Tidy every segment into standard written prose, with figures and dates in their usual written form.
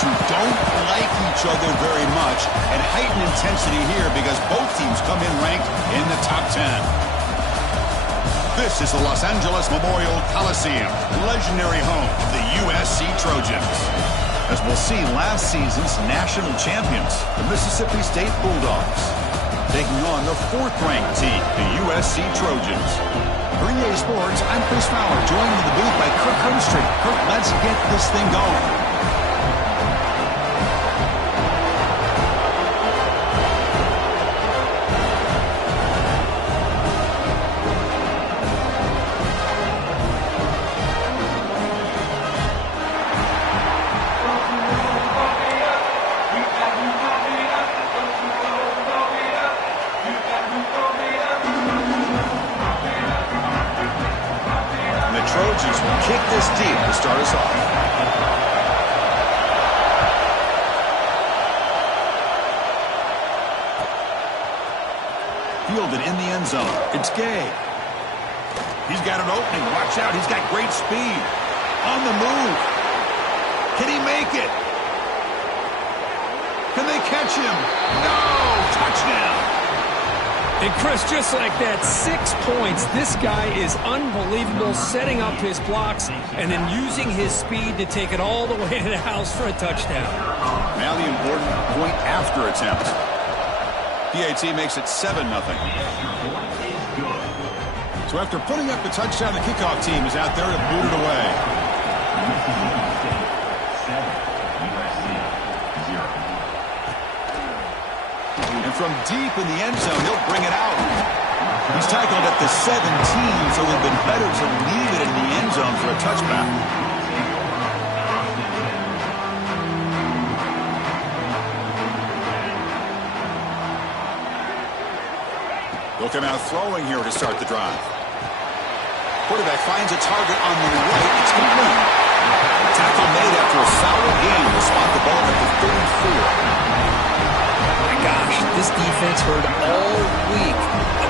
teams who don't like each other very much, and heightened intensity here because both teams come in ranked in the top 10. This is the Los Angeles Memorial Coliseum, legendary home of the USC Trojans. As we'll see, last season's national champions, the Mississippi State Bulldogs, taking on the 4th-ranked team, the USC Trojans. For EA Sports, I'm Chris Fowler, joined in the booth by Kirk Herbstreit. Kirk, let's get this thing going. Trojans will kick this deep to start us off. Fielded in the end zone. It's Gay. He's got an opening. Watch out. He's got great speed. On the move. Can he make it? Can they catch him? No! Touchdown! And Chris, just like that, 6 points. This guy is unbelievable, setting up his blocks and then using his speed to take it all the way to the house for a touchdown. Now the important point after attempt. PAT makes it 7-0. So after putting up the touchdown, the kickoff team is out there to boot it away. And from deep in the end zone, he'll bring it out. He's tackled at the 17, so it would have been better to leave it in the end zone for a touchback. They'll come out throwing here to start the drive. Quarterback finds a target on the right. It's complete. Tackle made after a foul game to spot the ball at the 34. Gosh, this defense heard all week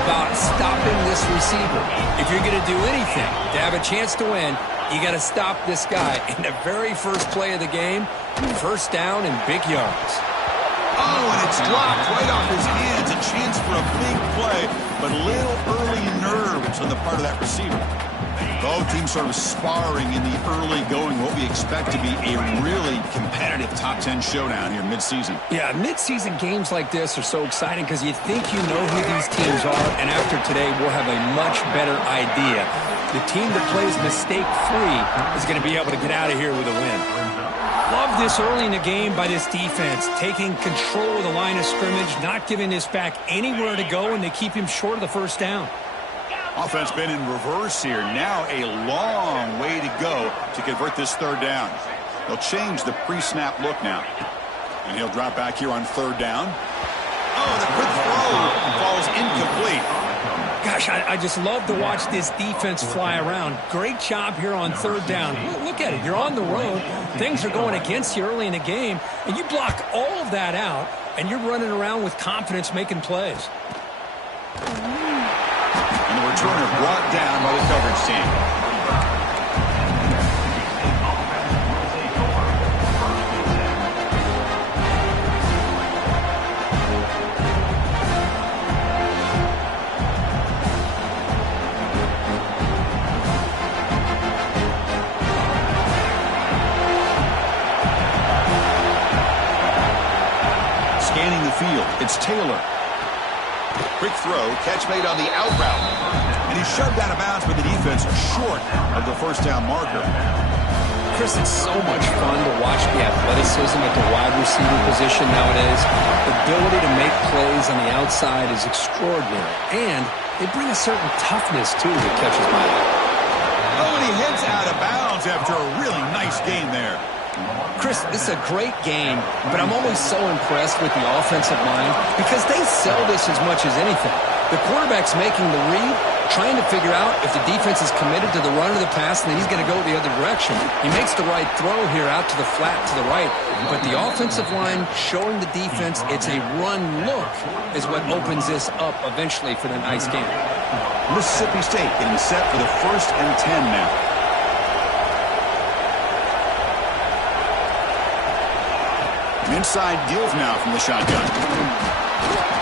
about stopping this receiver. If you're going to do anything to have a chance to win, you got to stop this guy. In the very first play of the game, first down and big yards. Oh, and it's dropped right off his hands. A chance for a big play, but little early nerves on the part of that receiver. Both teams sort of sparring in the early going, what we expect to be a really competitive top 10 showdown here mid-season. Yeah, mid-season games like this are so exciting because you think you know who these teams are, and after today, we'll have a much better idea. The team that plays mistake-free is going to be able to get out of here with a win. Love this early in the game by this defense, taking control of the line of scrimmage, not giving this back anywhere to go, and they keep him short of the first down. Offense been in reverse here. Now a long way to go to convert this 3rd down. They'll change the pre-snap look now. And he'll drop back here on 3rd down. Oh, the quick throw falls incomplete. Gosh, I just love to watch this defense fly around. Great job here on 3rd down. Look at it. You're on the road. Things are going against you early in the game, and you block all of that out, and you're running around with confidence making plays. Returner brought down by the coverage team. Scanning the field, it's Taylor. Quick throw, catch made on the out route. And he's shoved out of bounds by the defense short of the first down marker. Chris, it's so much fun to watch the athleticism at the wide receiver position nowadays. The ability to make plays on the outside is extraordinary. And they bring a certain toughness, too, that catches my eye. Oh, and he heads out of bounds after a really nice game there. Chris, this is a great game, but I'm always so impressed with the offensive line because they sell this as much as anything. The quarterback's making the read, trying to figure out if the defense is committed to the run or the pass, and then he's going to go the other direction. He makes the right throw here out to the flat to the right, but the offensive line showing the defense it's a run look is what opens this up eventually for the nice game. Mississippi State getting set for the 1st and 10 now. An inside give now from the shotgun.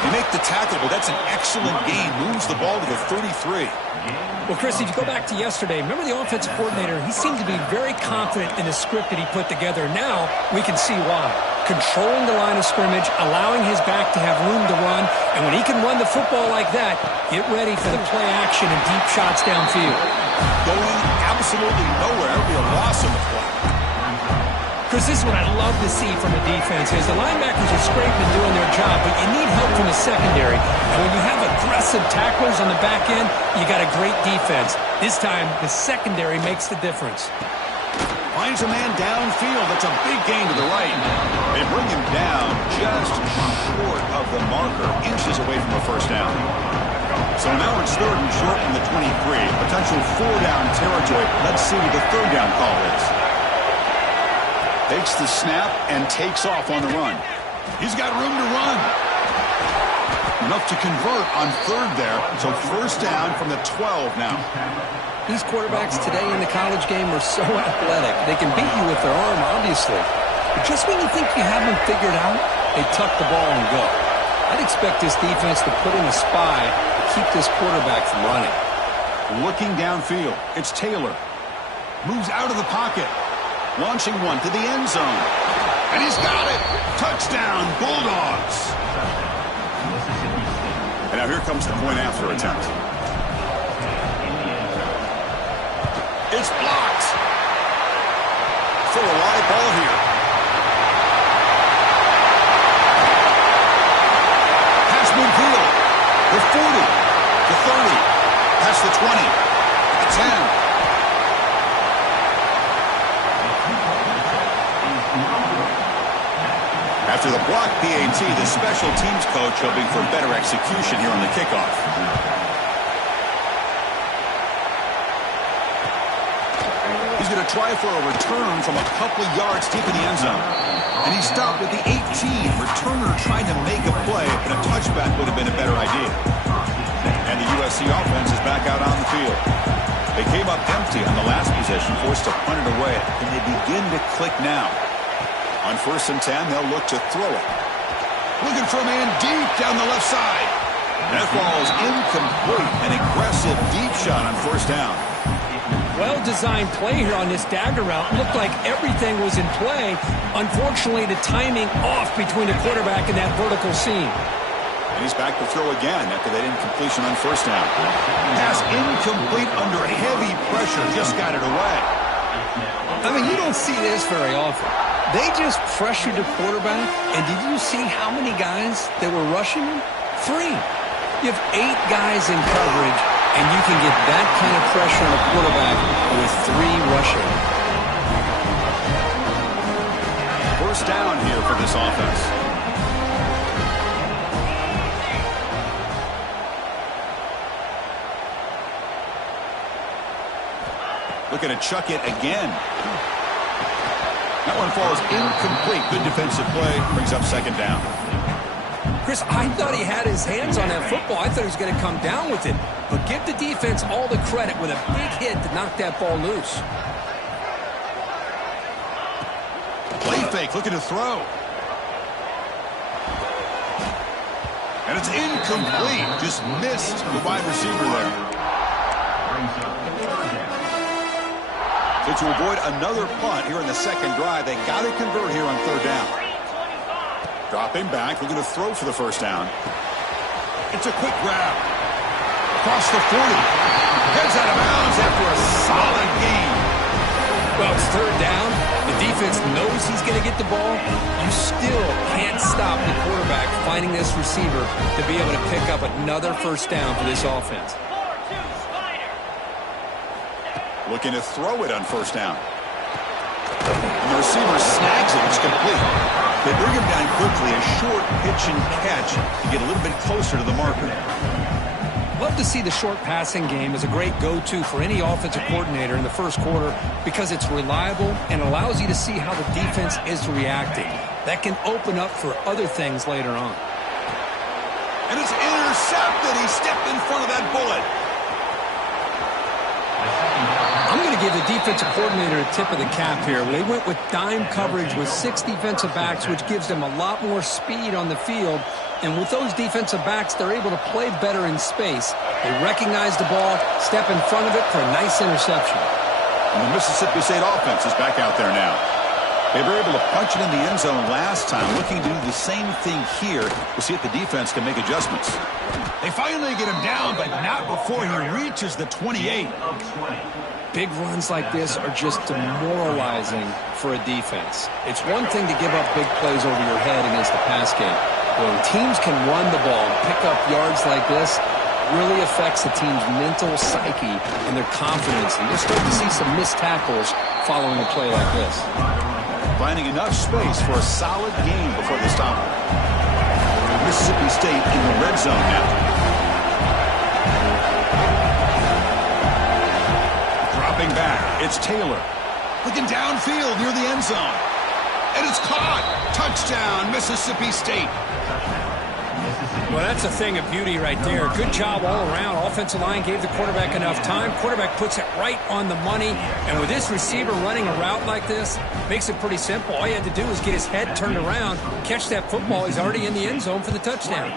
They make the tackle, but that's an excellent gain. Moves the ball to the 33. Well, Chris, if you go back to yesterday, remember the offensive coordinator, he seemed to be very confident in the script that he put together. Now we can see why. Controlling the line of scrimmage, allowing his back to have room to run, and when he can run the football like that, get ready for the play action and deep shots downfield. Going absolutely nowhere. It'll be a loss on the play. Chris, this is what I love to see from a defense is the linebackers are scraping and doing their job, but you need help from the secondary. And when you have aggressive tacklers on the back end, you got a great defense. This time, the secondary makes the difference. Finds a man downfield. That's a big gain to the right. They bring him down just short of the marker, inches away from a first down. So now it's 3rd and short from the 23. Potential 4-down territory. Let's see what the 3rd down call is. Takes the snap and takes off on the run. He's got room to run. Enough to convert on 3rd there. So first down from the 12 now. These quarterbacks today in the college game are so athletic. They can beat you with their arm, obviously. But just when you think you have them figured out, they tuck the ball and go. I'd expect this defense to put in a spy to keep this quarterback from running. Looking downfield. It's Taylor. Moves out of the pocket. Launching one to the end zone. And he's got it. Touchdown, Bulldogs. And now here comes the point after attempt. It's blocked. For a live ball here. Pass midfield. The 40. The 30. Past the 20. The 10. After the block PAT, the special teams coach hoping for better execution here on the kickoff. He's going to try for a return from a couple of yards deep in the end zone. And he stopped with the 18. Returner tried to make a play, but a touchback would have been a better idea. And the USC offense is back out on the field. They came up empty on the last possession, forced to punt it away. And they begin to click now. On 1st and 10, they'll look to throw it. Looking for a man deep down the left side. That ball is incomplete. An aggressive deep shot on 1st down. Well-designed play here on this dagger route. Looked like everything was in play. Unfortunately, the timing off between the quarterback and that vertical seam. And he's back to throw again after that incompletion on 1st down. Pass incomplete under heavy pressure. Just got it away. I mean, you don't see this very often. They just pressured the quarterback, and did you see how many guys that were rushing him? 3. You have 8 guys in coverage, and you can get that kind of pressure on the quarterback with 3 rushing. First down here for this offense. Looking to chuck it again. That one falls incomplete. Good defensive play. Brings up 2nd down. Chris, I thought he had his hands on that football. I thought he was going to come down with it. But give the defense all the credit with a big hit to knock that ball loose. Play fake. Looking to throw. And it's incomplete. Just missed the wide receiver there. So to avoid another punt here in the 2nd drive, they got to convert here on 3rd down. Dropping back, looking to throw for the 1st down. It's a quick grab. Across the 40. Heads out of bounds after a solid gain. Well, it's 3rd down. The defense knows he's going to get the ball. You still can't stop the quarterback finding this receiver to be able to pick up another 1st down for this offense. Looking to throw it on 1st down. And the receiver snags it. It's complete. They bring him down quickly. A short pitch and catch to get a little bit closer to the marker. Love to see the short passing game as a great go-to for any offensive coordinator in the 1st quarter because it's reliable and allows you to see how the defense is reacting. That can open up for other things later on. And it's intercepted. He stepped in front of that bullet. I'm going to give the defensive coordinator a tip of the cap here. They went with dime coverage with 6 defensive backs, which gives them a lot more speed on the field. And with those defensive backs, they're able to play better in space. They recognize the ball, step in front of it for a nice interception. And the Mississippi State offense is back out there now. They were able to punch it in the end zone last time, looking to do the same thing here to see if the defense can make adjustments. They finally get him down, but not before he reaches the 28. Big runs like this are just demoralizing for a defense. It's one thing to give up big plays over your head against the pass game. When teams can run the ball and pick up yards like this, it really affects the team's mental psyche and their confidence. And you'll start to see some missed tackles following a play like this. Finding enough space for a solid game before they stop him. Mississippi State in the red zone now. Dropping back, it's Taylor. Looking downfield near the end zone. And it's caught. Touchdown, Mississippi State. Well, that's a thing of beauty right there. Good job all around. Offensive line gave the quarterback enough time. Quarterback puts it right on the money. And with this receiver running a route like this, makes it pretty simple. All you had to do was get his head turned around, catch that football. He's already in the end zone for the touchdown.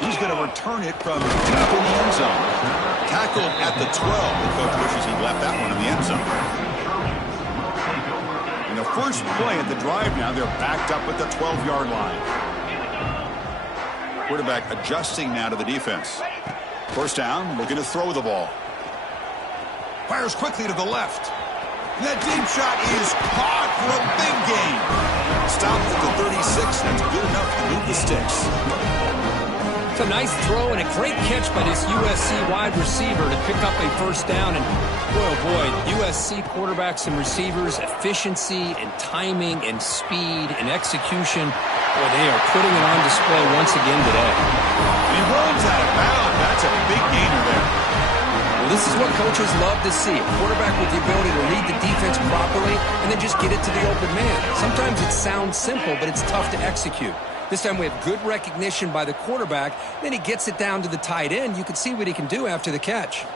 He's going to return it from deep in the end zone. Tackled at the 12. The coach wishes he left that one in the end zone. In the first play at the drive now, they're backed up at the 12-yard line. Quarterback adjusting now to the defense. First down, looking to throw the ball. Fires quickly to the left. That deep shot is caught for a big gain. Stopped at the 36. That's good enough to move the sticks. It's a nice throw and a great catch by this USC wide receiver to pick up a first down. And boy, oh boy, USC quarterbacks and receivers, efficiency and timing and speed and execution. Boy, they are putting it on display once again today. He rolls out of bounds. That's a big gainer there. Well, this is what coaches love to see. A quarterback with the ability to read the defense properly and then just get it to the open man. Sometimes it sounds simple, but it's tough to execute. This time we have good recognition by the quarterback. Then he gets it down to the tight end. You can see what he can do after the catch.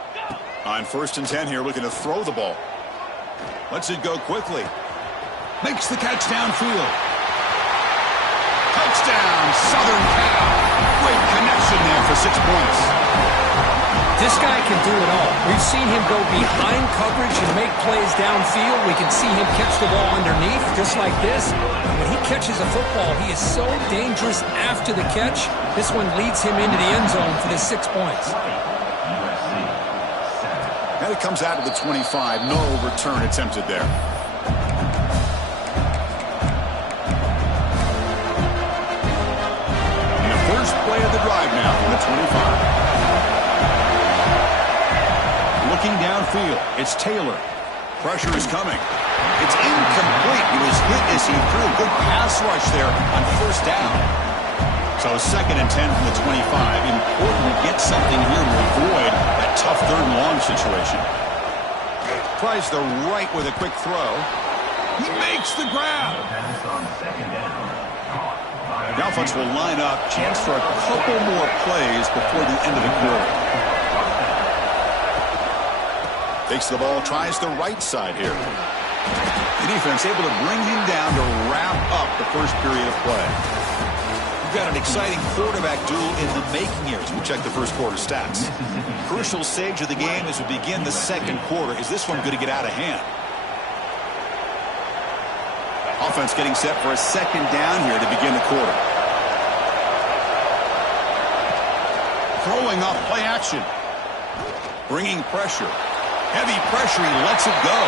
On 1st and 10 here, looking to throw the ball. Lets it go quickly. Makes the catch downfield. Touchdown, Southern Cal. Great connection there for 6 points. This guy can do it all. We've seen him go behind coverage and make plays downfield. We can see him catch the ball underneath, just like this. And when he catches a football, he is so dangerous after the catch. This one leads him into the end zone for the 6 points. And it comes out of the 25. No return attempted there. And the first play of the drive now from the 25. Looking downfield, it's Taylor. Pressure is coming. It's incomplete. He was hit as he threw. Good pass rush there on first down. So 2nd and 10 from the 25. Important to get something here to avoid that tough 3rd and long situation. Tries the right with a quick throw. He makes the grab. The offense will line up. Chance for a couple more plays before the end of the quarter. Takes the ball, tries the right side here. The defense able to bring him down to wrap up the first period of play. We've got an exciting quarterback duel in the making here as we check the first quarter stats. Crucial stage of the game as we begin the 2nd quarter. Is this one going to get out of hand? Offense getting set for a 2nd down here to begin the quarter. Throwing off play action. Bringing pressure. Heavy pressure, he lets it go.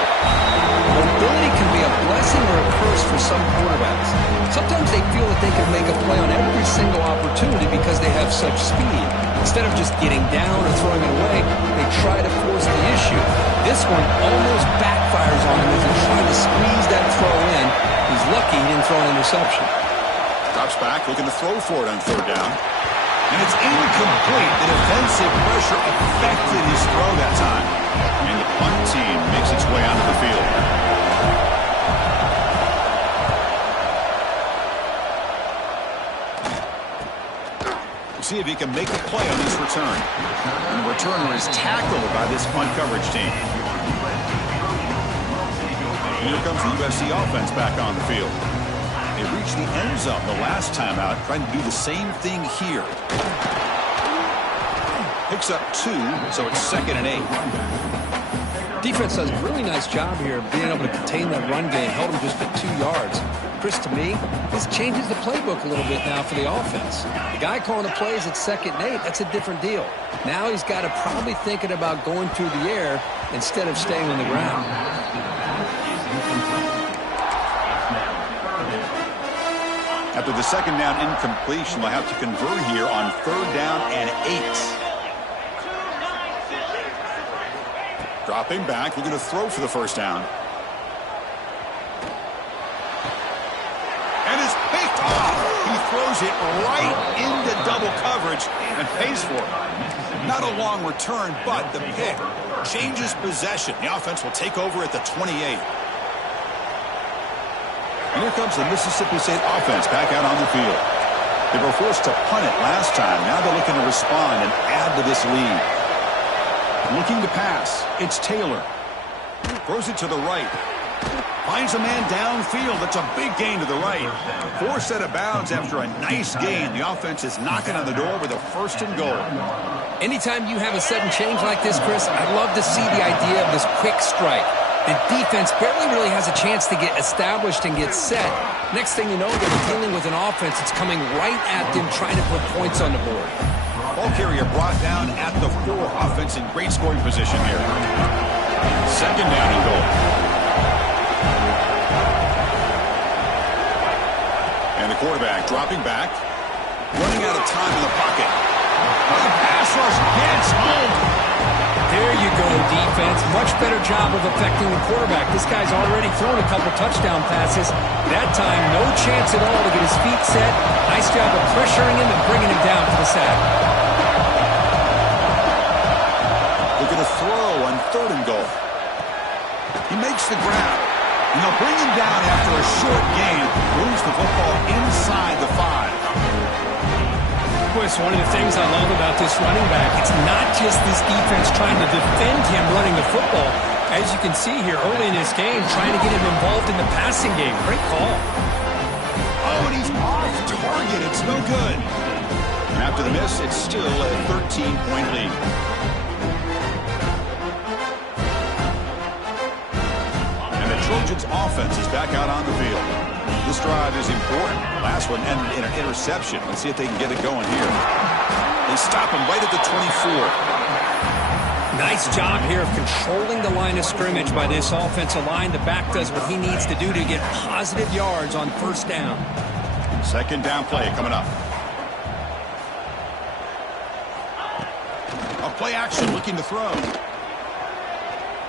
Mobility can be a blessing or a curse for some quarterbacks. Sometimes they feel that they can make a play on every single opportunity because they have such speed. Instead of just getting down or throwing it away, they try to force the issue. This one almost backfires on him as he tried to squeeze that throw in. He's lucky he didn't throw an interception. Drops back, looking to throw for it on 3rd down. And it's incomplete. The defensive pressure affected his throw that time. And the punt team makes its way onto the field. see if he can make a play on this return. And the returner is tackled by this punt coverage team. And here comes the USC offense back on the field. They reached the end zone the last time out, trying to do the same thing here. Picks up 2, so it's 2nd and 8. Defense does a really nice job here of being able to contain that run game, held him just at 2 yards. Chris, to me, this changes the playbook a little bit now for the offense. The guy calling the plays at 2nd and 8, that's a different deal. Now he's got to probably thinking about going through the air instead of staying on the ground. After the 2nd down incompletion, they'll have to convert here on 3rd down and 8. Dropping back, looking to throw for the 1st down. And it's picked off. He throws it right into double coverage and pays for it. Not a long return, but the pick changes possession. The offense will take over at the 28. And here comes the Mississippi State offense back out on the field. They were forced to punt it last time. Now they're looking to respond and add to this lead. Looking to pass. It's Taylor. Throws it to the right. Finds a man downfield. That's a big gain to the right. Forced out of bounds after a nice gain. The offense is knocking on the door with a 1st and goal. Anytime you have a sudden change like this, Chris, I'd love to see the idea of this quick strike. The defense barely really has a chance to get established and get set. Next thing you know, they're dealing with an offense that's coming right at them, trying to put points on the board. Ball carrier brought down at the 4. Offense in great scoring position here. 2nd down and goal. And the quarterback dropping back. Running out of time in the pocket. The pass rush gets home. There you go, defense. Much better job of affecting the quarterback. This guy's already thrown a couple touchdown passes. That time, no chance at all to get his feet set. Nice job of pressuring him and bringing him down for the sack. Looking to throw on 3rd and goal. He makes the grab. And they'll bring him down after a short gain. Moves the football inside the 5. It's one of the things I love about this running back. It's not just this defense trying to defend him running the football. As you can see here early in this game, trying to get him involved in the passing game. Great call. Oh, and he's off target. It's no good. And after the miss, it's still a 13-point lead. And the Trojans' offense is back out on the field. This drive is important. Last one ended in an interception. Let's see if they can get it going here. They stop him right at the 24. Nice job here of controlling the line of scrimmage by this offensive line. The back does what he needs to do to get positive yards on 1st down. 2nd down play coming up. A play action looking to throw.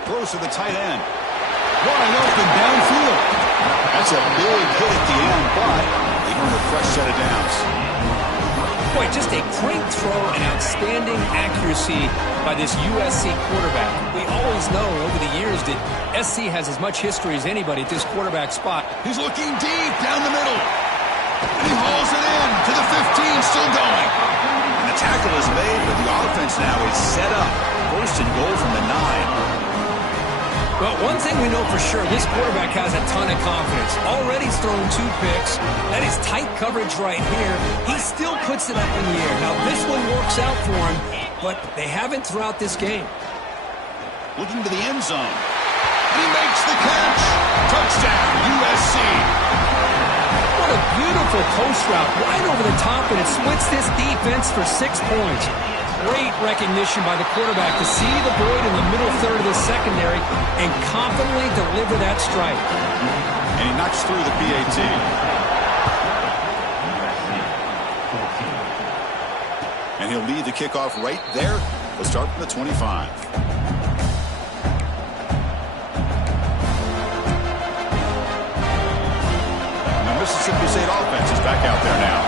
Throws to the tight end. Wide open downfield. That's a big hit at the end, but they earn a fresh set of downs. Boy, just a great throw and outstanding accuracy by this USC quarterback. We always know over the years that SC has as much history as anybody at this quarterback spot. He's looking deep down the middle. And he hauls it in to the 15, still going. And the tackle is made, but the offense now is set up. 1st and goal from the 9. Well, one thing we know for sure, this quarterback has a ton of confidence. Already he's thrown 2 picks. That is tight coverage right here. He still puts it up in the air. Now, this one works out for him, but they haven't throughout this game. Looking to the end zone. He makes the catch. Touchdown, USC. What a beautiful post route right over the top, and it splits this defense for 6 points. Great recognition by the quarterback to see the void in the middle 3rd of the secondary and confidently deliver that strike. And he knocks through the PAT. And he'll lead the kickoff right there. We'll start from the 25. The Mississippi State offense is back out there now.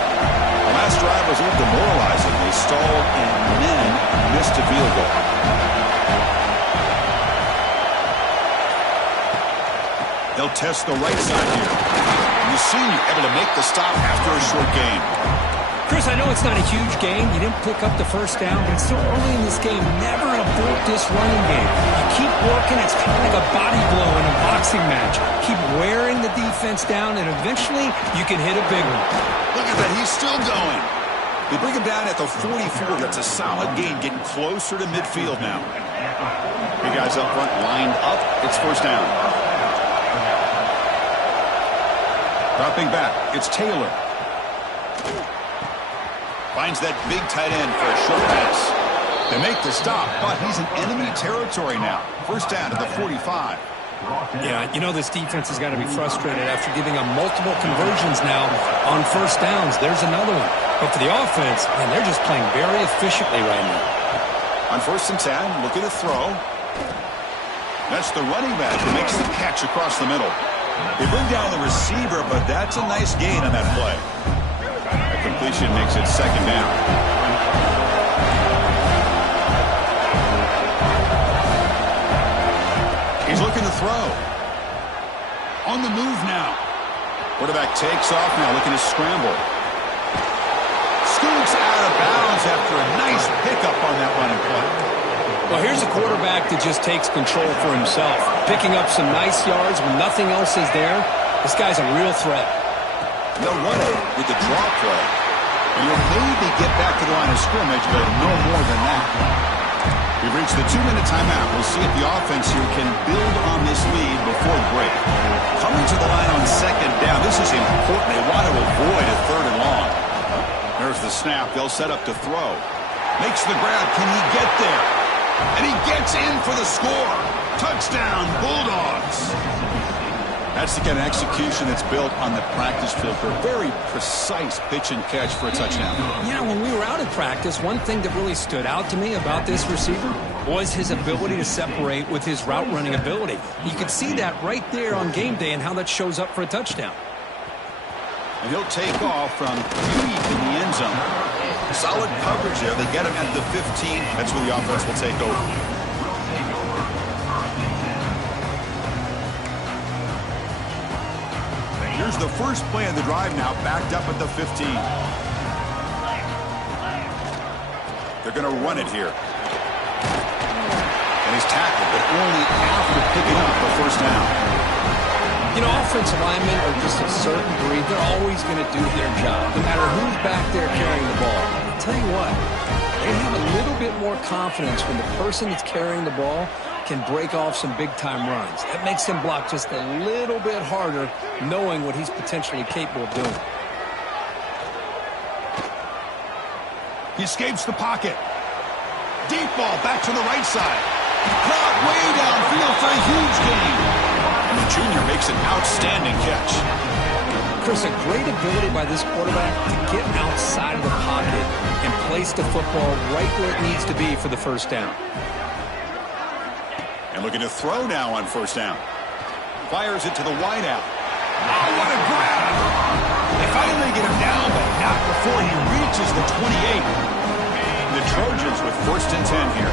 The last drive was a little demoralizing. They stalled and then missed a field goal. They'll test the right side here. And the senior able to make the stop after a short gain. Chris, I know it's not a huge game. You didn't pick up the first down, but it's still early in this game. Never abort this running game. You keep working. It's kind of like a body blow in a boxing match. Keep wearing the defense down, and eventually you can hit a big one. Look at that. He's still going. They bring him down at the 44. That's a solid gain, getting closer to midfield now. Three guys up front lined up. It's first down. Dropping back. It's Taylor. Finds that big tight end for a short pass. They make the stop, but he's in enemy territory now. First down at the 45. Yeah, you know this defense has got to be frustrated after giving up multiple conversions now on first downs. There's another one. But for the offense, man, they're just playing very efficiently right now. On first and 10, looking to throw. That's the running back who makes the catch across the middle. They bring down the receiver, but that's a nice gain on that play. A completion makes it second down. He's looking to throw. On the move now. Quarterback takes off now, looking to scramble. Scoots out of bounds after a nice pickup on that running play. Well, here's a quarterback that just takes control for himself. Picking up some nice yards when nothing else is there. This guy's a real threat. They'll run it with the draw play. And you'll maybe get back to the line of scrimmage, but no more than that. We've reached the 2-minute timeout. We'll see if the offense here can build on this lead before the break. Coming to the line on second down. This is important. They want to avoid a third and long. There's the snap. They'll set up to throw. Makes the grab. Can he get there? And he gets in for the score. Touchdown, Bulldogs. That's the kind of execution that's built on the practice field for a very precise pitch and catch for a touchdown. Yeah, when we were out at practice, one thing that really stood out to me about this receiver was his ability to separate with his route running ability. You could see that right there on game day and how that shows up for a touchdown. And he'll take off from deep in the end zone. Solid coverage there. They get him at the 15. That's where the offense will take over. Here's the first play of the drive now, backed up at the 15. They're going to run it here. And he's tackled, but only after picking up the first down. You know, offensive linemen are just a certain breed. They're always going to do their job, no matter who's back there carrying the ball. I'll tell you what, they have a little bit more confidence when the person that's carrying the ball can break off some big-time runs. That makes him block just a little bit harder, knowing what he's potentially capable of doing. He escapes the pocket. Deep ball back to the right side. Caught way downfield for a huge gain. And the junior makes an outstanding catch. Chris, a great ability by this quarterback to get outside of the pocket and place the football right where it needs to be for the first down. And looking to throw now on first down. Fires it to the wideout. Oh, what a grab! They finally get him down, but not before he reaches the 28. The Trojans with first and 10 here.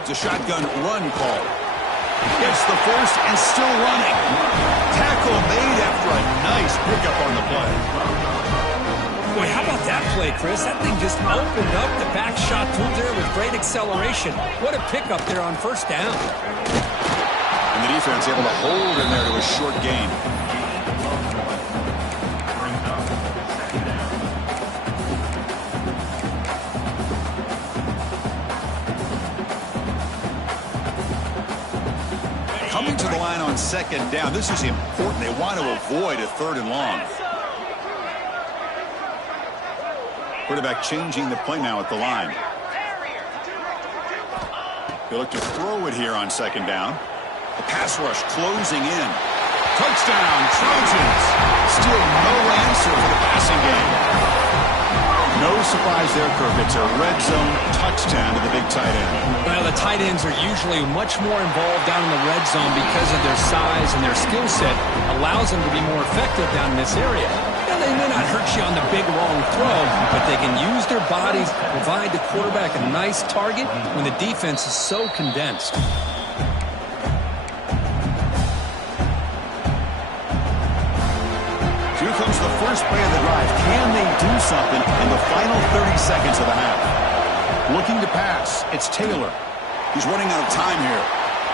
It's a shotgun run call. Gets the first and still running. Tackle made after a nice pickup on the play. Boy, how about that play, Chris? That thing just opened up the back shot through there with great acceleration. What a pickup there on first down. And the defense able to hold in there to a short gain. Coming to the line on second down. This is important. They want to avoid a third and long. Quarterback changing the play now at the line. They look to throw it here on second down. The pass rush closing in. Touchdown, Trojans. Still no answer for the passing game. No surprise there, Kirk. It's a red zone touchdown to the big tight end. Well, the tight ends are usually much more involved down in the red zone because of their size and their skill set allows them to be more effective down in this area. Now, they may not hurt you on the big, long throw, but they can use their bodies to provide the quarterback a nice target when the defense is so condensed. the first play of the drive. Can they do something in the final 30 seconds of the half? Looking to pass. It's Taylor. He's running out of time here.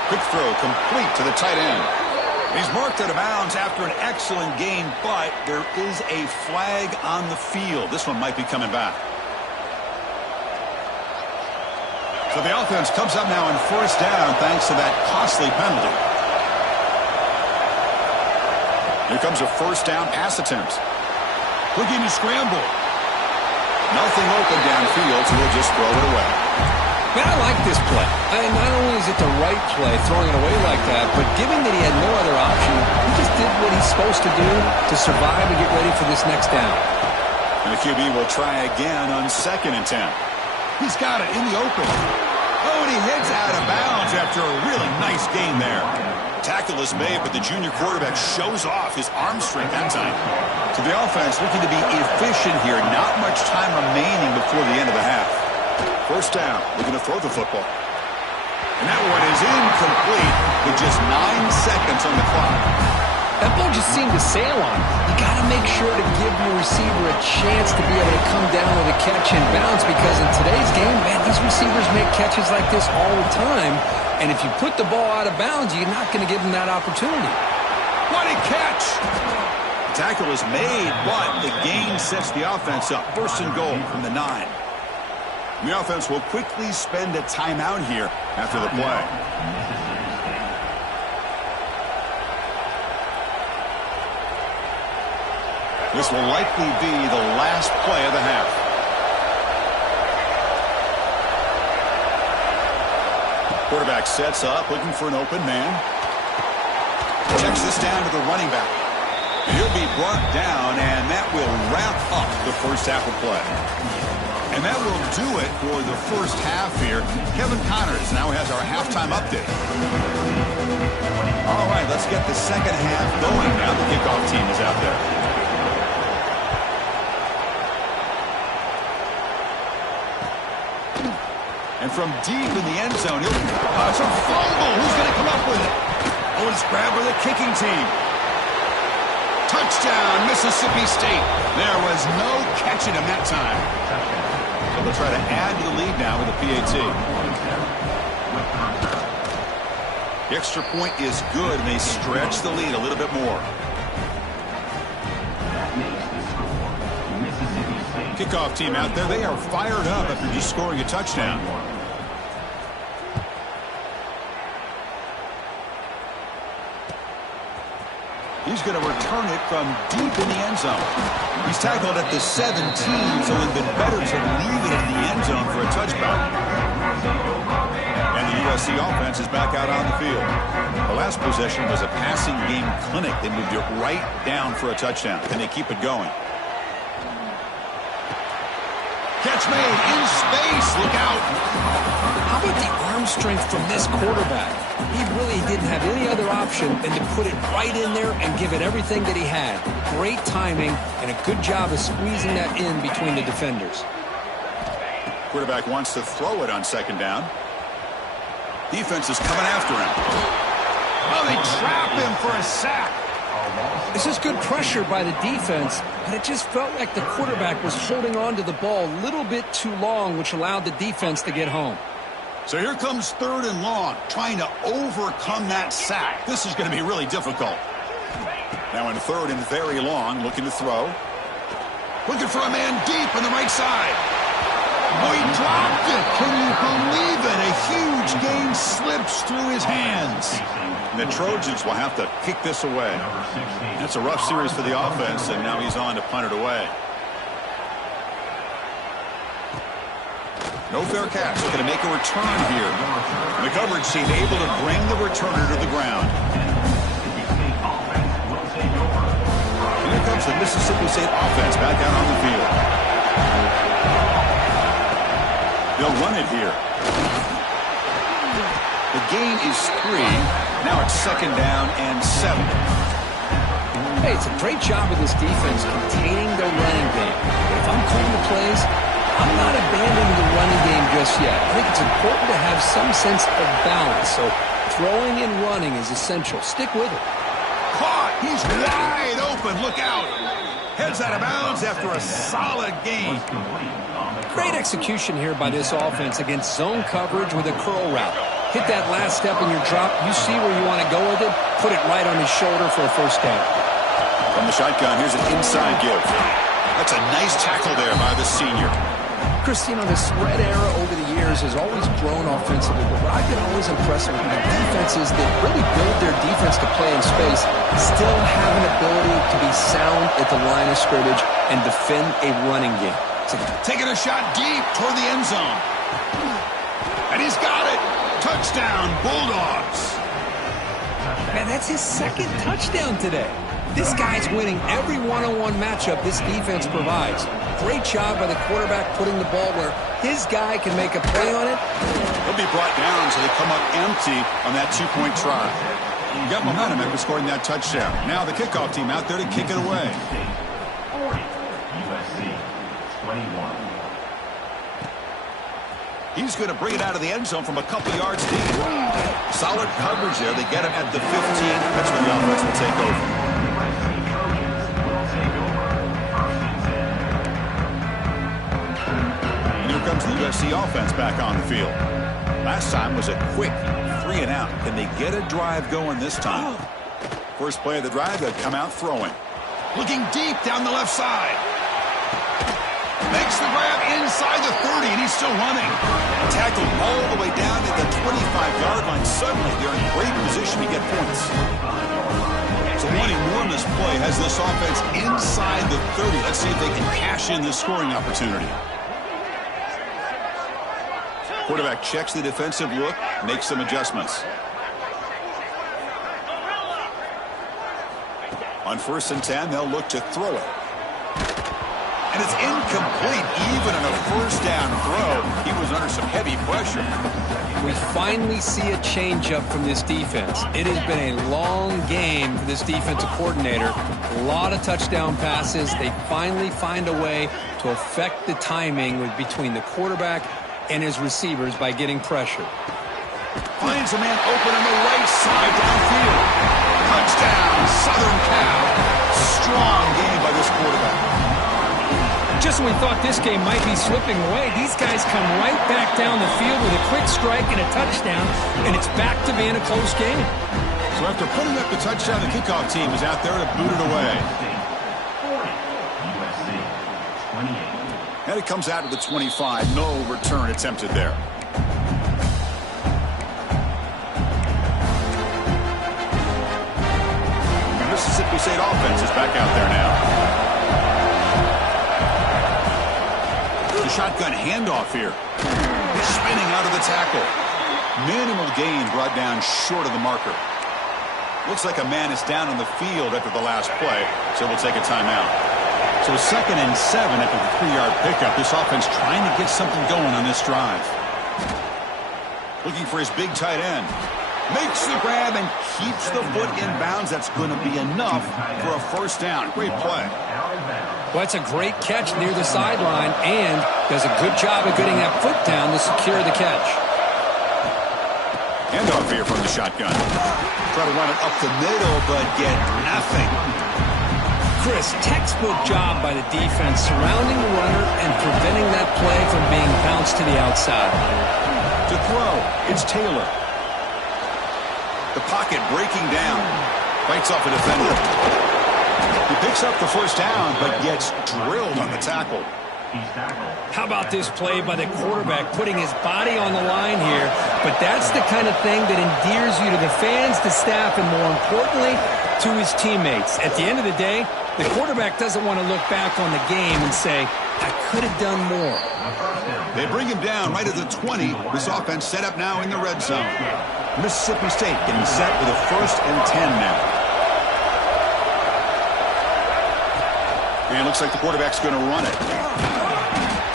Quick throw complete to the tight end. He's marked out of bounds after an excellent game, but there is a flag on the field. This one might be coming back. So the offense comes up now on first down thanks to that costly penalty. Here comes a first down pass attempt. Looking to scramble. Nothing open downfield, so he'll just throw it away. Man, I like this play. Not only is it the right play, throwing it away like that, but given that he had no other option, he just did what he's supposed to do to survive and get ready for this next down. And the QB will try again on 2nd and 10. He's got it in the open. Oh, and he heads out of bounds after a really nice gain there. Tackle is made, but the junior quarterback shows off his arm strength that time. So the offense looking to be efficient here. Not much time remaining before the end of the half. First down, looking to throw the football. And that one is incomplete with just 9 seconds on the clock. That ball just seemed to sail on. You got to make sure to give your receiver a chance to be able to come down with a catch and bounce, because in today's game, man, these receivers make catches like this all the time. And if you put the ball out of bounds, you're not going to give them that opportunity. What a catch! The tackle is made, but the gain sets the offense up. First and goal from the 9. The offense will quickly spend a timeout here after the play. This will likely be the last play of the half. Quarterback sets up, looking for an open man. Checks this down to the running back. He'll be brought down, and that will wrap up the first half of play. And that will do it for the first half here. Kevin Connors now has our halftime update. All right, let's get the second half going now. The kickoff team is out there. And from deep in the end zone, it's a fumble. Who's going to come up with it? Oh, it's grabbed by the kicking team. Touchdown, Mississippi State. There was no catching him that time. So they'll try to add to the lead now with a PAT. The extra point is good, and they stretch the lead a little bit more. Kickoff team out there. They are fired up after just scoring a touchdown. He's going to return it from deep in the end zone. He's tackled at the 17, so it would have been better to leave it in the end zone for a touchback. And the USC offense is back out on the field. The last possession was a passing game clinic. They moved it right down for a touchdown. Can they keep it going? Catch made in space. Look out. How about the arm strength from this quarterback? He really didn't have any other option than to put it right in there and give it everything that he had. Great timing and a good job of squeezing that in between the defenders. Quarterback wants to throw it on second down. Defense is coming after him. Oh, they trap him for a sack. This is good pressure by the defense, but it just felt like the quarterback was holding on to the ball a little bit too long, which allowed the defense to get home. So here comes third and long, trying to overcome that sack. This is going to be really difficult. Now in third and very long, looking to throw. Looking for a man deep on the right side. Oh, he dropped it. Can you believe it? A huge gain slips through his hands. And the Trojans will have to kick this away. That's a rough series for the offense, and now he's on to punt it away. No fair catch. Going to make a return here. And the coverage team able to bring the returner to the ground. And here comes the Mississippi State offense back out on the field. They'll run it here. The gain is 3. Now it's second down and 7. Hey, it's a great job of this defense containing their running game. If I'm calling the plays, I'm not abandoning the running game just yet. I think it's important to have some sense of balance. So throwing and running is essential. Stick with it. Caught. He's wide open. Look out. Heads out of bounds after a solid gain. Great execution here by this offense against zone coverage with a curl route. Hit that last step in your drop. You see where you want to go with it. Put it right on his shoulder for a first down. From the shotgun, here's an inside give. That's a nice tackle there by the senior. Chris, you know, the spread era over the years has always grown offensively, but what I've been always impressed with the defenses that really build their defense to play in space still have an ability to be sound at the line of scrimmage and defend a running game. Taking a shot deep toward the end zone. And he's got it. Touchdown, Bulldogs. Man, that's his second touchdown today. This guy's winning every one-on-one matchup this defense provides. Great job by the quarterback putting the ball where his guy can make a play on it. He'll be brought down, so they come up empty on that two-point try. You got momentum after scoring that touchdown. Now the kickoff team out there to kick it away. He's going to bring it out of the end zone from a couple yards deep. Solid coverage there. They get him at the 15. That's where the offense will take over. And here comes the USC offense back on the field. Last time was a quick 3 and out. Can they get a drive going this time? First play of the drive, they'll come out throwing. Looking deep down the left side. Makes the grab inside the 30, and he's still running. Tackled all the way down to the 25-yard line. Suddenly, they're in great position to get points. So one enormous play has this offense inside the 30. Let's see if they can cash in this scoring opportunity. Quarterback checks the defensive look, makes some adjustments. On 1st and 10, they'll look to throw it. And it's incomplete, even on a first down throw. He was under some heavy pressure. We finally see a changeup from this defense. It has been a long game for this defensive coordinator. A lot of touchdown passes. They finally find a way to affect the timing between the quarterback and his receivers by getting pressure. Finds a man open on the right side downfield. Touchdown, Southern Cal. Strong game by this quarterback. Just when we thought this game might be slipping away, these guys come right back down the field with a quick strike and a touchdown, and it's back to being a close game. So after putting up the touchdown, the kickoff team is out there to boot it away. And it comes out to the 25. No return attempted there. The Mississippi State offense is back out there now. The shotgun handoff here. Spinning out of the tackle. Minimal gain brought down short of the marker. Looks like a man is down on the field after the last play, so we'll take a timeout. So 2nd and 7 after the 3-yard pickup. This offense trying to get something going on this drive. Looking for his big tight end. Makes the grab and keeps the foot in bounds. That's going to be enough for a first down. Great play. Well, that's a great catch near the sideline and does a good job of getting that foot down to secure the catch. Handoff here from the shotgun. Try to run it up the middle, but get nothing. Chris, textbook job by the defense surrounding the runner and preventing that play from being bounced to the outside. To throw, it's Taylor. The pocket breaking down. Fights off a defender. He picks up the first down, but gets drilled on the tackle. How about this play by the quarterback, putting his body on the line here? But that's the kind of thing that endears you to the fans, the staff, and more importantly, to his teammates. At the end of the day, the quarterback doesn't want to look back on the game and say, I could have done more. They bring him down right at the 20. This offense set up now in the red zone. Mississippi State getting set with a 1st and 10 now. And it looks like the quarterback's going to run it.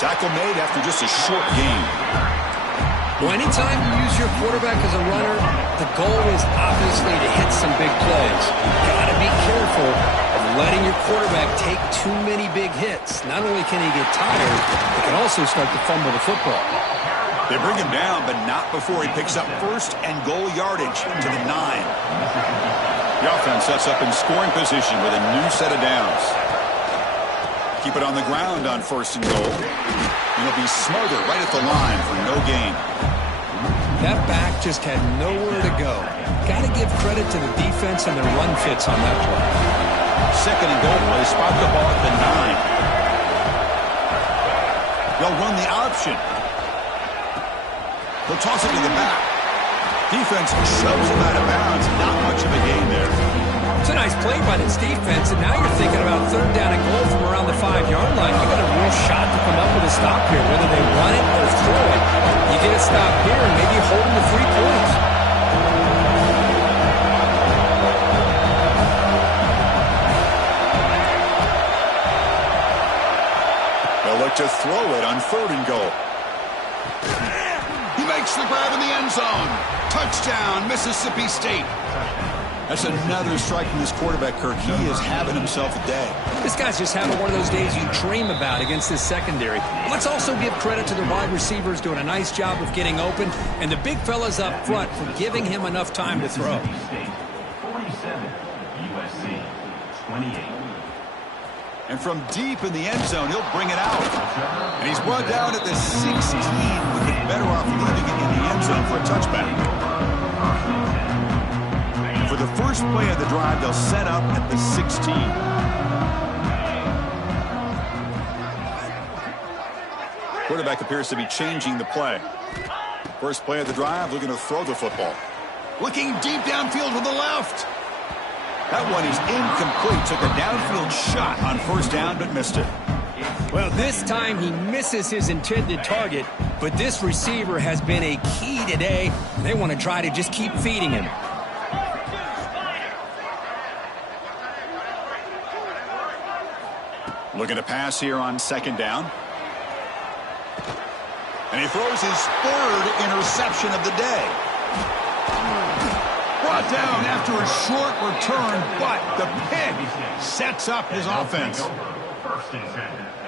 Tackle made after just a short game. Well, anytime you use your quarterback as a runner, the goal is obviously to hit some big plays. Got to be careful of letting your quarterback take too many big hits. Not only can he get tired, he can also start to fumble the football. They bring him down, but not before he picks up 1st and goal yardage to the 9. The offense sets up in scoring position with a new set of downs. Keep it on the ground on 1st and goal. And he'll be smarter right at the line for no gain. That back just had nowhere to go. Got to give credit to the defense and their run fits on that play. 2nd and goal play. Spot the ball at the 9. They'll run the option. They'll toss it to the back. Defense shoves him out of bounds. Not much of a gain there. It's a nice play by this defense, and now you're thinking about 3rd down and goal from around the 5-yard line. You got a real shot to come up with a stop here, whether they run it or throw it. You get a stop here and maybe hold them to 3 points. They'll look to throw it on 3rd and goal. He makes the grab in the end zone. Touchdown, Mississippi State. That's another strike from this quarterback, Kirk. He is having himself a day. This guy's just having one of those days you dream about against this secondary. Let's also give credit to the wide receivers doing a nice job of getting open, and the big fellas up front for giving him enough time to throw. 47, USC 28. And from deep in the end zone, he'll bring it out. And he's brought down at the 16, with it better off leaving it in the end zone for a touchback. For the first play of the drive, they'll set up at the 16. Quarterback appears to be changing the play. First play of the drive, looking to throw the football. Looking deep downfield to the left. That one is incomplete. Took a downfield shot on 1st down, but missed it. Well, this time he misses his intended target, but this receiver has been a key today. They want to try to just keep feeding him. Looking to pass here on 2nd down. And he throws his 3rd interception of the day. Brought down after a short return, but the pick sets up his offense.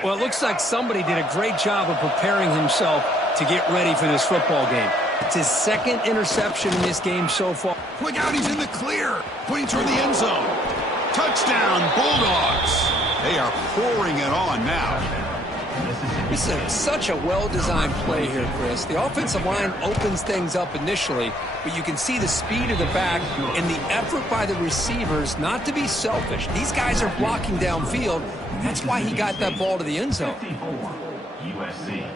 Well, it looks like somebody did a great job of preparing himself to get ready for this football game. It's his 2nd interception in this game so far. Look out, he's in the clear. Pointing toward the end zone. Touchdown, Bulldogs. They are pouring it on now. This is such a well-designed play here, Chris. The offensive line opens things up initially, but you can see the speed of the back and the effort by the receivers not to be selfish. These guys are blocking downfield. That's why he got that ball to the end zone. USC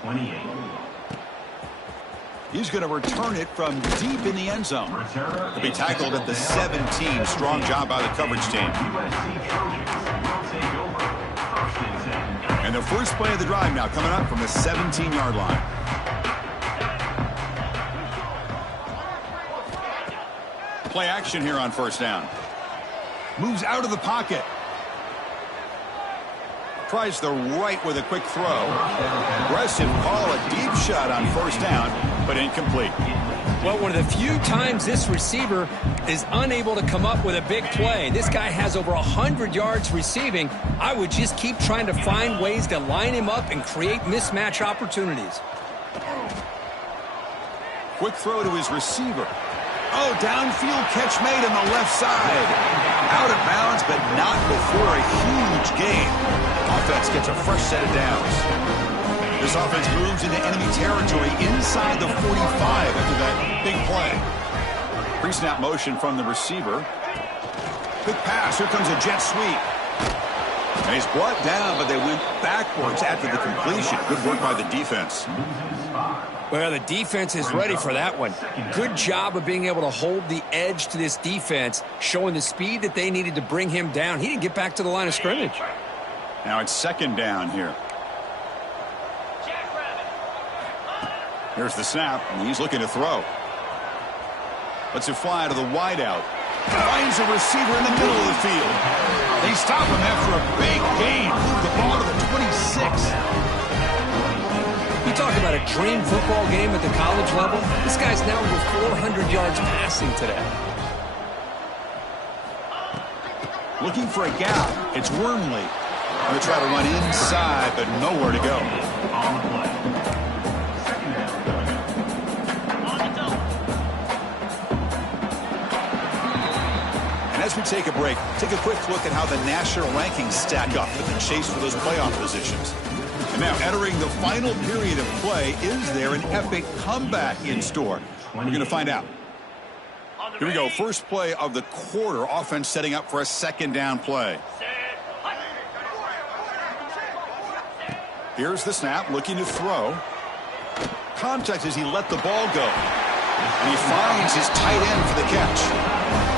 28. He's going to return it from deep in the end zone. He'll be tackled at the 17. Strong job by the coverage team. And the first play of the drive now coming up from the 17-yard line. Play action here on 1st down. Moves out of the pocket. Tries the right with a quick throw. Aggressive call, a deep shot on 1st down, but incomplete. Well, one of the few times this receiver is unable to come up with a big play. This guy has over 100 yards receiving. I would just keep trying to find ways to line him up and create mismatch opportunities. Quick throw to his receiver. Oh, downfield catch made on the left side. Out of bounds, but not before a huge gain. Offense gets a fresh set of downs. This offense moves into enemy territory inside the 45 after that big play. Pre-snap motion from the receiver. Quick pass. Here comes a jet sweep. And he's brought down, but they went backwards after the completion. Good work by the defense. Well, the defense is ready for that one. Good job of being able to hold the edge to this defense, showing the speed that they needed to bring him down. He didn't get back to the line of scrimmage. Now it's 2nd down here. Here's the snap, and he's looking to throw. Lets it fly to the wideout. Finds a receiver in the middle of the field. They stop him after a big gain. Move the ball to the 26. You talk about a dream football game at the college level. This guy's now over 400 yards passing today. Looking for a gap. It's Wormley. Going to try to run inside, but nowhere to go. As we take a break, take a quick look at how the national rankings stack up in the chase for those playoff positions. And now, entering the final period of play, is there an epic comeback in store? We're going to find out. Here we go. First play of the quarter. Offense setting up for a second down play. Here's the snap, looking to throw. Contact as he let the ball go. And he finds his tight end for the catch.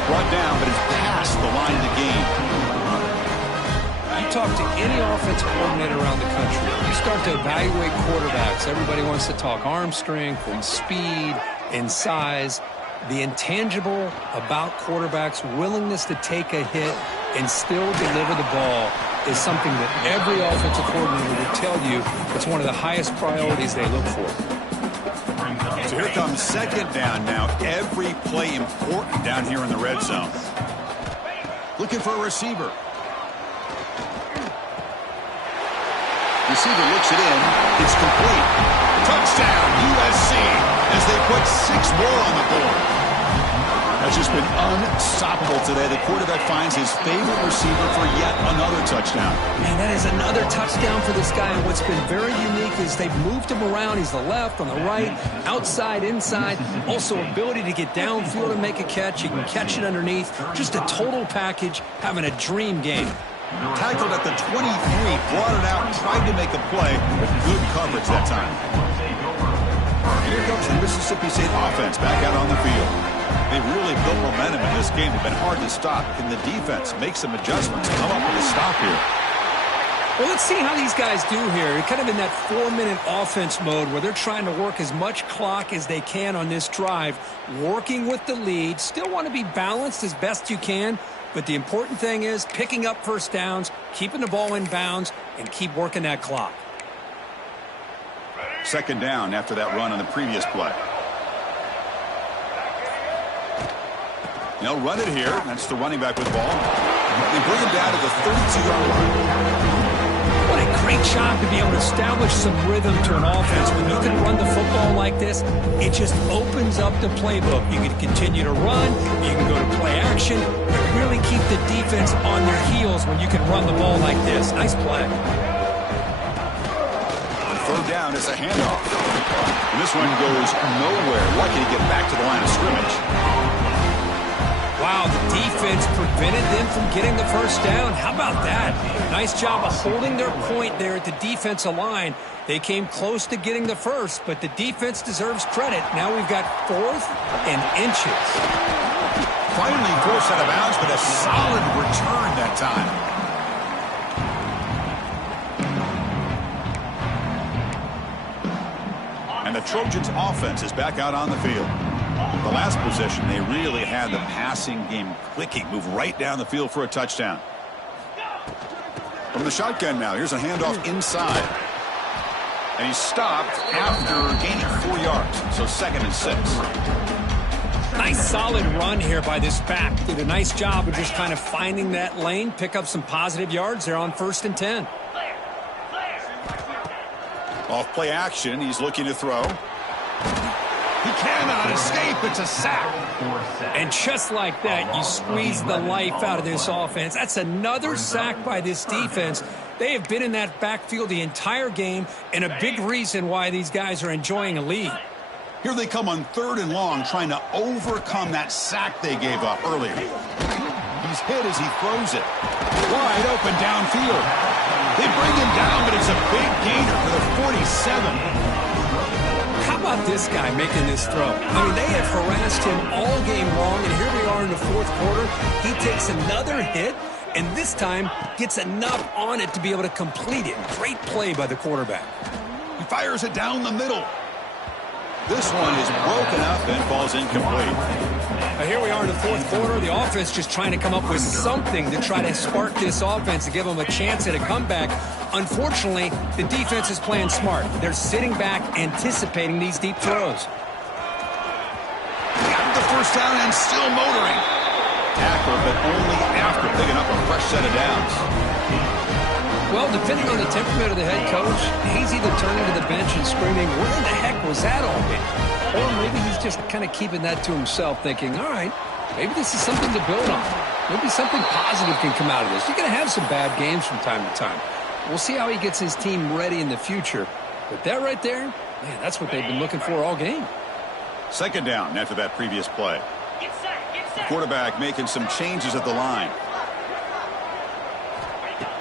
Brought down, but it's past the line of the game. You talk to any offensive coordinator around the country, you start to evaluate quarterbacks. Everybody wants to talk arm strength and speed and size. The intangible about quarterbacks' willingness to take a hit and still deliver the ball is something that every offensive coordinator would tell you it's one of the highest priorities they look for. So here comes second down now. Every play important down here in the red zone. Looking for a receiver. Receiver looks it in. It's complete. Touchdown, USC, as they put 6 more on the board. That's just been unstoppable today. The quarterback finds his favorite receiver for yet another touchdown. Man, that is another touchdown for this guy. And what's been very unique is they've moved him around. He's the left, on the right, outside, inside. Also, ability to get downfield and make a catch. You can catch it underneath. Just a total package, having a dream game. Tackled at the 23, brought it out, tried to make a play, with good coverage that time. And here comes the Mississippi State offense back out on the field. They've really built momentum in this game. They've been hard to stop. Can the defense make some adjustments, come up with a stop here? Well, let's see how these guys do here. They're kind of in that 4-minute offense mode where they're trying to work as much clock as they can on this drive, working with the lead. Still want to be balanced as best you can. But the important thing is picking up first downs, keeping the ball in bounds, and keep working that clock. Second down after that run on the previous play. They'll run it here. That's the running back with the ball. They bring him down to the 32-yard line. What a great job to be able to establish some rhythm to an offense. When you can run the football like this, it just opens up the playbook. You can continue to run, you can go to play action, but really keep the defense on their heels when you can run the ball like this. Nice play. On third down, it's a handoff. And this one goes nowhere. Lucky to get back to the line of scrimmage. Wow, the defense prevented them from getting the first down. How about that? Nice job of holding their point there at the defensive line. They came close to getting the first, but the defense deserves credit. Now we've got 4th and inches. Finally forced out of bounds, but a solid return that time. And the Trojans' offense is back out on the field. The last possession, they really had the passing game clicking. Move right down the field for a touchdown. From the shotgun now, here's a handoff inside. And he's stopped after gaining 4 yards. So 2nd and 6. Nice solid run here by this back. Did a nice job of just kind of finding that lane, pick up some positive yards there on 1st and 10. Off play action, he's looking to throw. He cannot escape. It's a sack. And just like that, you squeeze the life out of this offense. That's another sack by this defense. They have been in that backfield the entire game, and a big reason why these guys are enjoying a lead. Here they come on 3rd and long, trying to overcome that sack they gave up earlier. He's hit as he throws it. Wide open downfield. They bring him down, but it's a big gainer for the 47. How about this guy making this throw? I mean, they have harassed him all game long, and here we are in the 4th quarter. He takes another hit, and this time gets enough on it to be able to complete it. Great play by the quarterback. He fires it down the middle. This one is broken up and falls incomplete. Now here we are in the 4th quarter. The offense just trying to come up with something to try to spark this offense and give them a chance at a comeback. Unfortunately, the defense is playing smart. They're sitting back, anticipating these deep throws. Got the first down and still motoring. Tackle, but only after picking up a fresh set of downs. Well, depending on the temperament of the head coach, he's either turning to the bench and screaming, where in the heck was that all been? Or maybe he's just kind of keeping that to himself, thinking, all right, maybe this is something to build on. maybe something positive can come out of this. You're going to have some bad games from time to time. We'll see how he gets his team ready in the future. But that right there, man, that's what they've been looking for all game. Second down after that previous play. The quarterback making some changes at the line.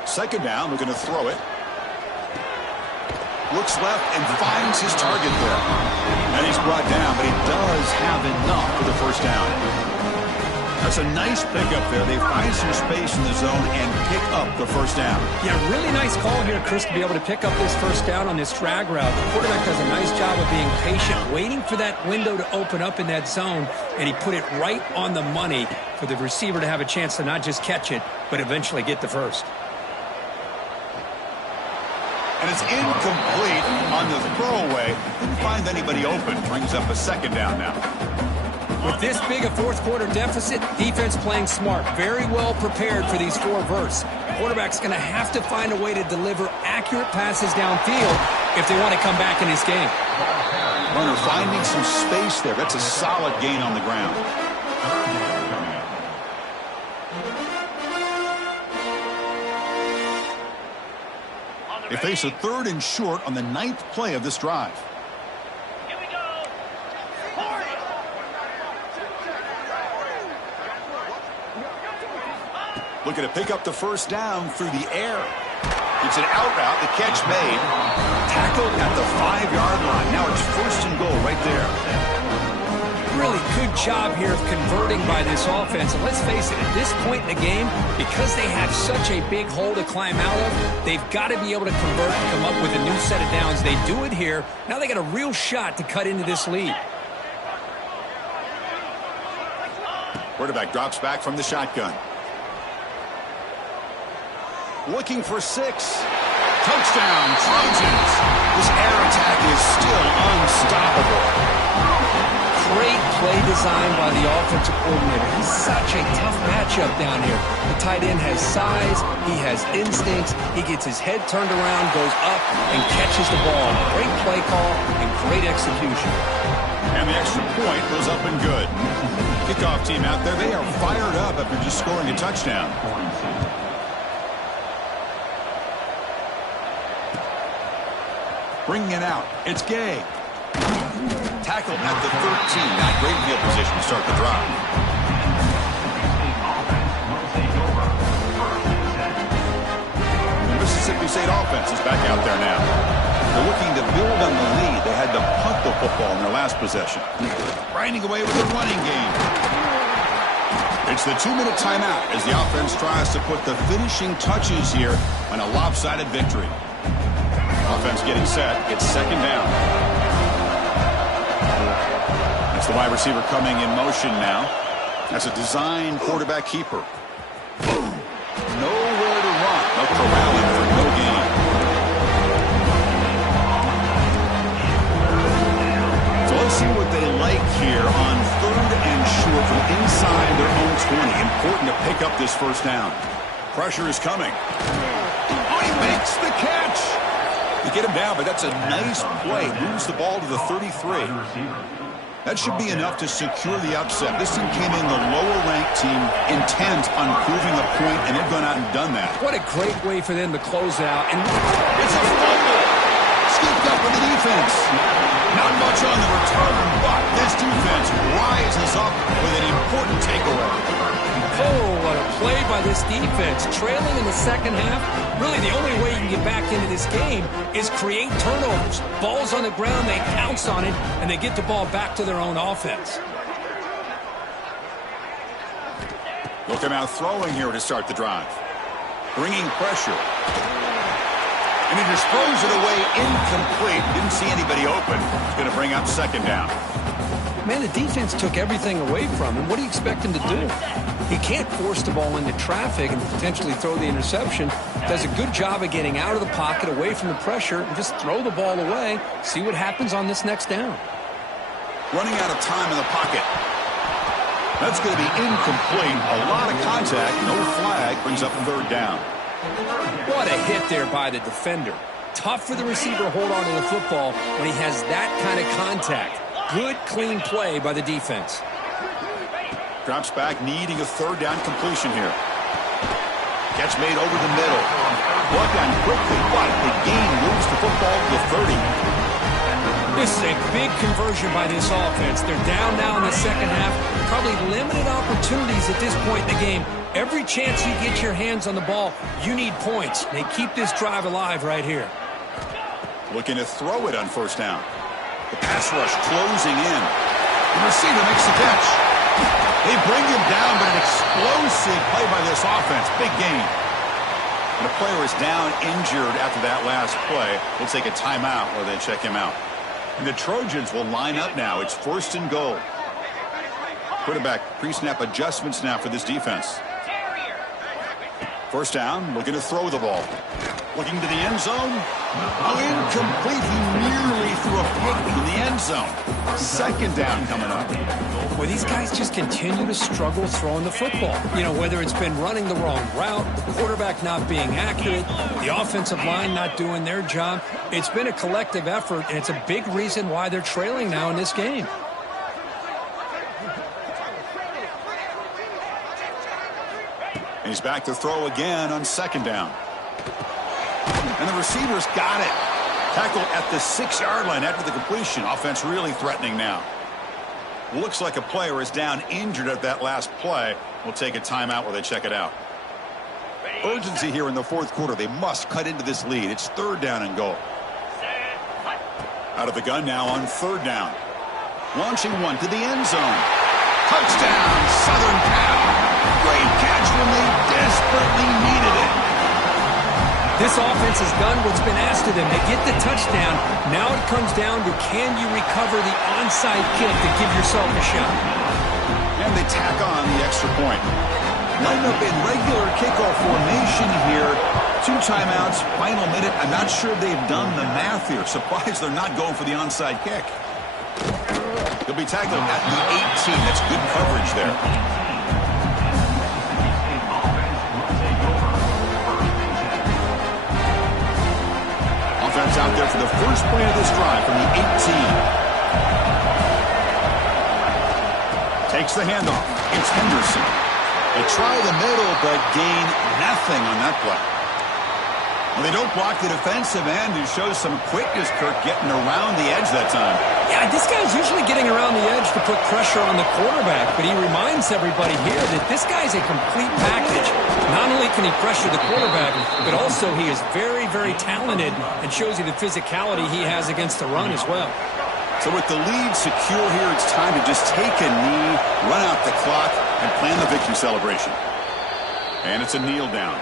Second down, we're going to throw it. Looks left and finds his target there. And he's brought down, but he does have enough for the first down. That's a nice pickup there. They find some space in the zone and pick up the first down. Yeah, really nice call here, Chris, to be able to pick up this first down on this drag route. The quarterback does a nice job of being patient, waiting for that window to open up in that zone, and he put it right on the money for the receiver to have a chance to not just catch it, but eventually get the first. And it's incomplete on the throwaway. Didn't find anybody open. Brings up a second down now. With this big a fourth quarter deficit, defense playing smart, very well prepared for these four verts. Quarterback's going to have to find a way to deliver accurate passes downfield if they want to come back in this game. Runner finding some space there. That's a solid gain on the ground. They face a 3rd and short on the 9th play of this drive. Looking to pick up the first down through the air. It's an out route. The catch made. Tackled at the 5-yard line. Now it's 1st and goal right there. Really good job here of converting by this offense. And let's face it, at this point in the game, because they have such a big hole to climb out of, they've got to be able to convert and come up with a new set of downs. They do it here. Now they got a real shot to cut into this lead. Quarterback drops back from the shotgun. Looking for 6. Touchdown, Trojans. This air attack is still unstoppable. Great play design by the offensive coordinator. He's such a tough matchup down here. The tight end has size, he has instincts, he gets his head turned around, goes up, and catches the ball. Great play call and great execution. And the extra point goes up and good. Kickoff team out there, they are fired up after just scoring a touchdown. Bringing it out, it's Gay. Tackled at the 13. Not great field position to start the drive. The Mississippi State offense is back out there now. They're looking to build on the lead. They had to punt the football in their last possession. Grinding away with a running game. It's the 2-minute timeout as the offense tries to put the finishing touches here on a lopsided victory. Offense getting set. It's second down. That's the wide receiver coming in motion now. That's a design quarterback keeper. Nowhere to run. No corralling for no gain. So let's see what they like here on 3rd and short from inside their own 20. Important to pick up this first down. Pressure is coming. Oh, he makes the catch. They get him down, but that's a nice play. Moves the ball to the 33. That should be enough to secure the upset. This team came in the lower-ranked team intent on proving a point, and they've gone out and done that. What a great way for them to close out. And it's a fumble. Scooped up with the defense. Not much on the return, but this defense rises up with an important takeaway. Oh, what a play by this defense. Trailing in the second half, really the only way you can get back into this game is create turnovers. Ball's on the ground, they pounce on it, and they get the ball back to their own offense. Looking out throwing here to start the drive. Bringing pressure. And he disposed it away incomplete. Didn't see anybody open. He's going to bring up second down. Man, the defense took everything away from him. What do you expect him to do? He can't force the ball into traffic and potentially throw the interception. Does a good job of getting out of the pocket, away from the pressure, and just throw the ball away. See what happens on this next down. Running out of time in the pocket. That's going to be incomplete. A lot of contact. No flag. Brings up 3rd down. What a hit there by the defender. Tough for the receiver to hold on to the football when he has that kind of contact. Good, clean play by the defense. Drops back, needing a third down completion here. Catch made over the middle. Brought down quickly, but the gain moves the football to the 30. This is a big conversion by this offense. They're down now in the second half. Probably limited opportunities at this point in the game. Every chance you get your hands on the ball, you need points. They keep this drive alive right here. Looking to throw it on first down. The pass rush closing in. The receiver makes the catch. They bring him down, but an explosive play by this offense. Big gain. And the player is down injured after that last play. We'll take a timeout while they check him out. And the Trojans will line up now. It's 1st and goal. Quarterback pre-snap adjustments now for this defense. First down, looking to throw the ball. Looking to the end zone. Oh, incomplete. He nearly threw a pick in the end zone. Second down coming up. Well, these guys just continue to struggle throwing the football. You know, whether it's been running the wrong route, the quarterback not being accurate, the offensive line not doing their job. It's been a collective effort, and it's a big reason why they're trailing now in this game. And he's back to throw again on second down. And the receiver's got it. Tackle at the 6-yard line after the completion. Offense really threatening now. Looks like a player is down injured at that last play. We'll take a timeout while they check it out. Urgency here in the fourth quarter. They must cut into this lead. It's 3rd down and goal. Out of the gun now on 3rd down. Launching one to the end zone. Touchdown, Southern Cal. Great catch when they desperately needed it. This offense has done what's been asked of them. They get the touchdown. Now it comes down to, can you recover the onside kick to give yourself a shot? And they tack on the extra point. Line up in regular kickoff formation here. 2 timeouts, final minute. I'm not sure they've done the math here. Surprised they're not going for the onside kick. He'll be tackled at the 18. That's good coverage there. Offense out there for the first play of this drive from the 18. Takes the handoff. It's Henderson. They try the middle, but gain nothing on that play. Well, they don't block the defensive end, who shows some quickness, Kirk, getting around the edge that time. Yeah, this guy's usually getting around the edge to put pressure on the quarterback, but he reminds everybody here that this guy's a complete package. Not only can he pressure the quarterback, but also he is very, very talented and shows you the physicality he has against the run as well. So with the lead secure here, it's time to just take a knee, run out the clock, and plan the victory celebration. And it's a kneel down.